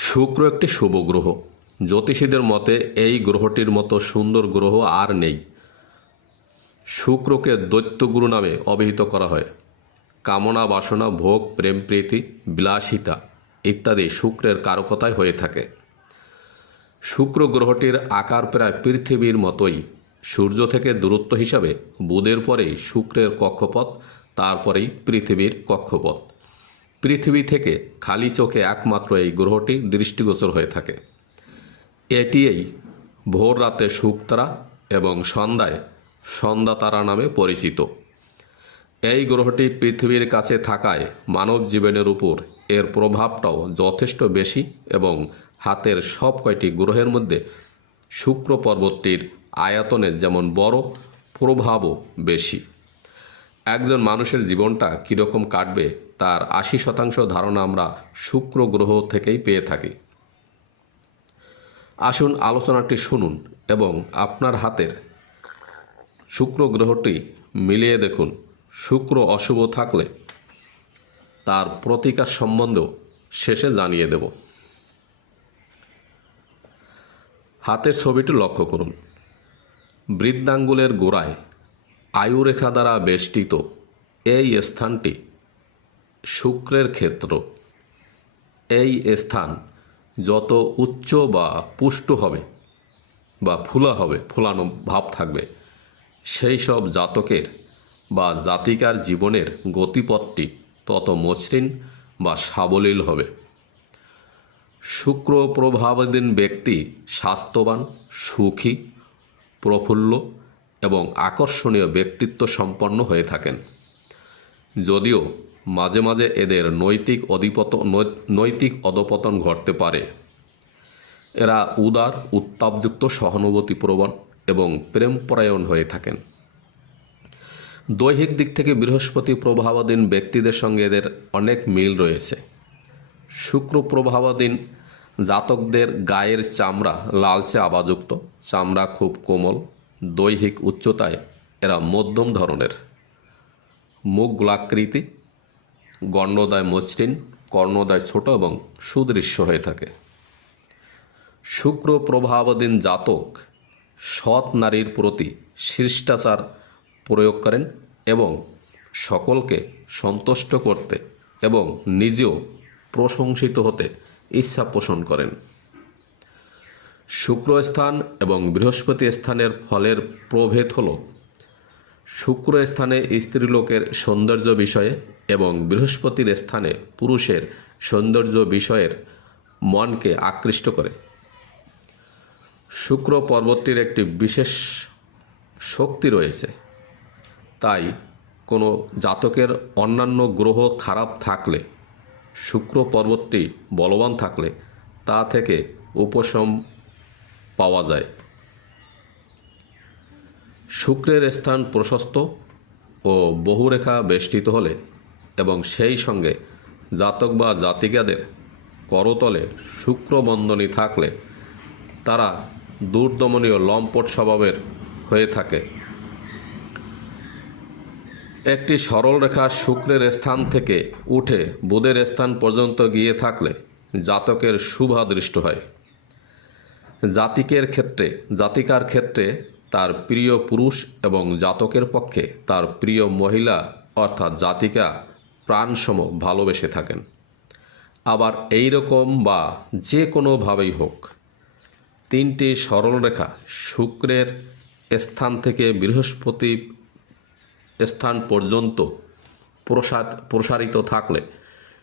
শুক্র একটি শুভ গ্রহ। জ্যোতিষীদের মতে এই গ্রহটির মতো সুন্দর গ্রহ আর নেই। শুক্রকে দৈত্যগুরু নামে অভিহিত করা হয়। কামনা, বাসনা, ভোগ, প্রেম, প্রীতি, বিলাসিতা ইত্যাদি শুক্রের কারকতায় হয়ে থাকে। শুক্র গ্রহটির আকার প্রায় পৃথিবীর মতোই। সূর্য থেকে দূরত্ব হিসাবে বুধের পরেই শুক্রের কক্ষপথ, তারপরেই পৃথিবীর কক্ষপথ। পৃথিবী থেকে খালি চোখে একমাত্র এই গ্রহটি দৃষ্টিগোচর হয়ে থাকে। এটিই ভোর রাতে শুকতারা এবং সন্ধ্যায় সন্ধ্যা তারা নামে পরিচিত। এই গ্রহটি পৃথিবীর কাছে থাকায় মানব জীবনের উপর এর প্রভাবটাও যথেষ্ট বেশি এবং হাতের সব কয়টি গ্রহের মধ্যে শুক্র পর্বতটির আয়তনের যেমন বড়, প্রভাবও বেশি। একজন মানুষের জীবনটা কীরকম কাটবে, তার আশি শতাংশ ধারণা আমরা শুক্র গ্রহ থেকেই পেয়ে থাকি। আসুন আলোচনাটি শুনুন এবং আপনার হাতের শুক্র গ্রহটি মিলিয়ে দেখুন। শুক্র অশুভ থাকলে তার প্রতিকার সম্বন্ধেও শেষে জানিয়ে দেব। হাতের ছবিটি লক্ষ্য করুন। বৃদ্ধাঙ্গুলের গোড়ায় আয়ুরেখা দ্বারা বেষ্টিত এই স্থানটি শুক্রের ক্ষেত্র। এই স্থান যত উচ্চ বা পুষ্ট হবে বা ফুলা হবে, ফুলানো ভাব থাকবে, সেই সব জাতকের বা জাতিকার জীবনের গতিপথটি তত মসৃণ বা সাবলীল হবে। শুক্র প্রভাবাধীন ব্যক্তি স্বাস্থ্যবান, সুখী, প্রফুল্ল এবং আকর্ষণীয় ব্যক্তিত্ব সম্পন্ন হয়ে থাকেন। যদিও মাঝে মাঝে এদের নৈতিক অধিপত নৈতিক অধপতন ঘটতে পারে। এরা উদার, উত্তাপযুক্ত সহানুভূতি প্রবণ এবং প্রেমপরায়ণ হয়ে থাকেন। দৈহিক দিক থেকে বৃহস্পতি প্রভাবাধীন ব্যক্তিদের সঙ্গে এদের অনেক মিল রয়েছে। শুক্র প্রভাবাধীন জাতকদের গায়ের চামড়া লালচে আবাযুক্ত চামড়া খুব কোমল দৈহিক উচ্চতায় এরা মধ্যম ধরনের। মুখ গোলাকৃতি গণ্যদায় মসৃণ, কর্ণদায় ছোট এবং সুদৃশ্য হয়ে থাকে। শুক্র প্রভাবাধীন জাতক সৎ নারীর প্রতি শিষ্টাচার প্রয়োগ করেন এবং সকলকে সন্তুষ্ট করতে এবং নিজেও প্রশংসিত হতে ইচ্ছা পোষণ করেন। শুক্র স্থান এবং বৃহস্পতি স্থানের ফলের প্রভেদ হল। শুক্র স্থানে স্ত্রীলোকের সৌন্দর্য বিষয়ে এবং বৃহস্পতির স্থানে পুরুষের সৌন্দর্য বিষয়ের মনকে আকৃষ্ট করে। শুক্র পর্বতটির একটি বিশেষ শক্তি রয়েছে। তাই কোনো জাতকের অন্যান্য গ্রহ খারাপ থাকলে, শুক্র পর্বতটি বলবান থাকলে তা থেকে উপশম পাওয়া যায়। শুক্রের স্থান প্রশস্ত ও বহুরেখা বেষ্টিত হলে এবং সেই সঙ্গে জাতক বা জাতিকাদের করতলে শুক্রবন্ধনী থাকলে তারা দুর্দমনীয় লম্পট স্বভাবের হয়ে থাকে। একটি সরল রেখা শুক্রের স্থান থেকে উঠে বুধের স্থান পর্যন্ত গিয়ে থাকলে জাতকের শুভাদৃষ্ট হয়। জাতিকের ক্ষেত্রে, জাতিকার ক্ষেত্রে তার প্রিয় পুরুষ এবং জাতকের পক্ষে তার প্রিয় মহিলা অর্থাৎ জাতিকা প্রাণসম ভালোবেসে থাকেন। আবার এই রকম বা যে কোনোভাবেই হোক, তিনটি সরলরেখা শুক্রের স্থান থেকে বৃহস্পতি স্থান পর্যন্ত প্রসাদ, প্রসারিত থাকলে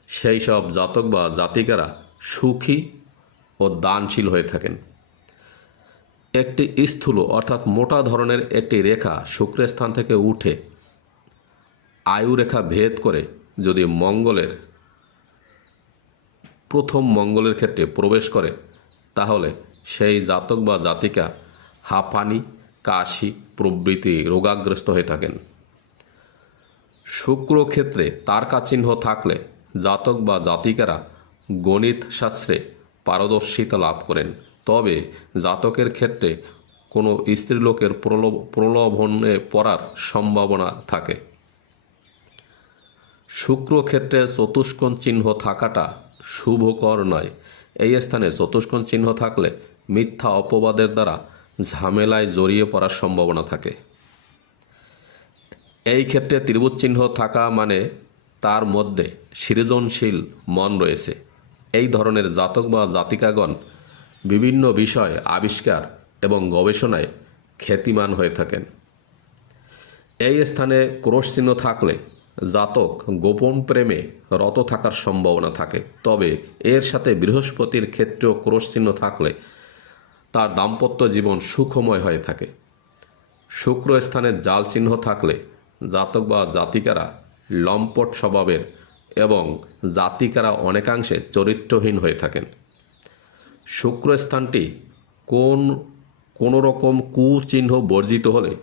সেই সব জাতক বা জাতিকারা সুখী ও দানশীল হয়ে থাকেন। একটি স্থূল অর্থাৎ মোটা ধরনের একটি রেখা শুক্রের স্থান থেকে উঠে আয়ু রেখা ভেদ করে যদি মঙ্গলের, প্রথম মঙ্গলের ক্ষেত্রে প্রবেশ করে, তাহলে সেই জাতক বা জাতিকা হাঁপানি, কাশি প্রভৃতি রোগাগ্রস্ত হয়ে থাকেন। শুক্র ক্ষেত্রে তারকা চিহ্ন থাকলে জাতক বা জাতিকারা গণিত শাস্ত্রে পারদর্শিতা লাভ করেন। তবে জাতকের ক্ষেত্রে কোনো স্ত্রীলোকের প্রলোভ, প্রলোভনে পড়ার সম্ভাবনা থাকে। শুক্র ক্ষেত্রে চতুষ্কোণ চিহ্ন থাকাটা শুভকর নয়। এই স্থানে চতুষ্কোণ চিহ্ন থাকলে মিথ্যা অপবাদের দ্বারা ঝামেলায় জড়িয়ে পড়ার সম্ভাবনা থাকে। এই ক্ষেত্রে ত্রিভুজ চিহ্ন থাকা মানে তার মধ্যে সৃজনশীল মন রয়েছে। এই ধরনের জাতক বা জাতিকাগণ বিভিন্ন বিষয় আবিষ্কার এবং গবেষণায় খ্যাতিমান হয়ে থাকেন। এই স্থানে ক্রোশ চিহ্ন থাকলে জাতক গোপন প্রেমে রত থাকার সম্ভাবনা থাকে। তবে এর সাথে বৃহস্পতির ক্ষেত্রেও ক্রোশ চিহ্ন থাকলে তার দাম্পত্য জীবন সুখময় হয়ে থাকে। শুক্র স্থানে জাল চিহ্ন থাকলে জাতক বা জাতিকারা লম্পট স্বভাবের এবং জাতিকারা অনেকাংশে চরিত্রহীন হয়ে থাকেন। শুক্র স্থানটি কোন কোনো রকম কুচিহ্ন বর্জিত হলে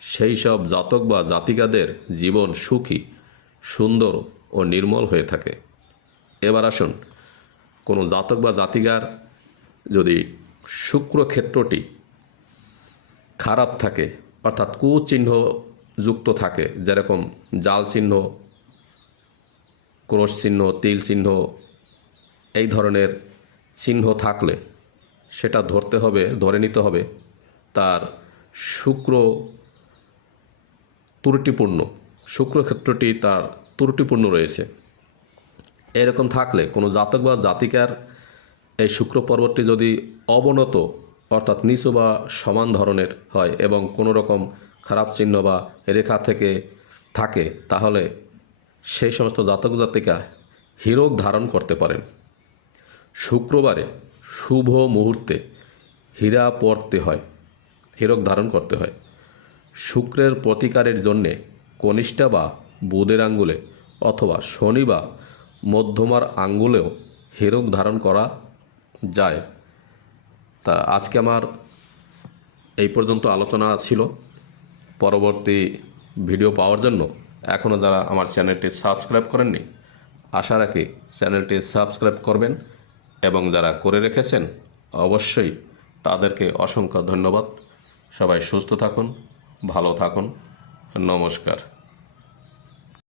সেই সব জাতক বা জাতিকাদের জীবন সুখী, সুন্দর ও নির্মল হয়ে থাকে। এবার আসুন, কোনো জাতক বা জাতিকার যদি শুক্র ক্ষেত্রটি খারাপ থাকে, অর্থাৎ কুচিহ্ন যুক্ত থাকে, যেরকম জাল চিহ্ন ক্রোশ চিহ্ন তিল চিহ্ন এই ধরনের চিহ্ন থাকলে সেটা ধরতে হবে, ধরে নিতে হবে তার শুক্র ত্রুটিপূর্ণ শুক্রক্ষেত্রটি তার ত্রুটিপূর্ণ রয়েছে। এরকম থাকলে কোনো জাতক বা জাতিকার এই শুক্র পর্বতটি যদি অবনত অর্থাৎ নিচু বা সমান ধরনের হয় এবং কোনো রকম খারাপ চিহ্ন বা রেখা থেকে থাকে, তাহলে সেই সমস্ত জাতক জাতিকা হিরোগ ধারণ করতে পারেন। শুক্রবারে শুভ মুহূর্তে হীরা পরতে হয়, হীরক ধারণ করতে হয়। শুক্রের প্রতিকারের জন্যে কনিষ্ঠা বা বুধের আঙ্গুলে অথবা শনি বা মধ্যমার আঙ্গুলেও হীরক ধারণ করা যায়। তা আজকে আমার এই পর্যন্ত আলোচনা ছিল। পরবর্তী ভিডিও পাওয়ার জন্য এখনও যারা আমার চ্যানেলটি সাবস্ক্রাইব করেননি, আশা রাখি চ্যানেলটি সাবস্ক্রাইব করবেন। এবং যারা করে রেখেছেন অবশ্যই তাদেরকে অসংখ্য ধন্যবাদ। সবাই সুস্থ থাকুন ভালো থাকুন। নমস্কার।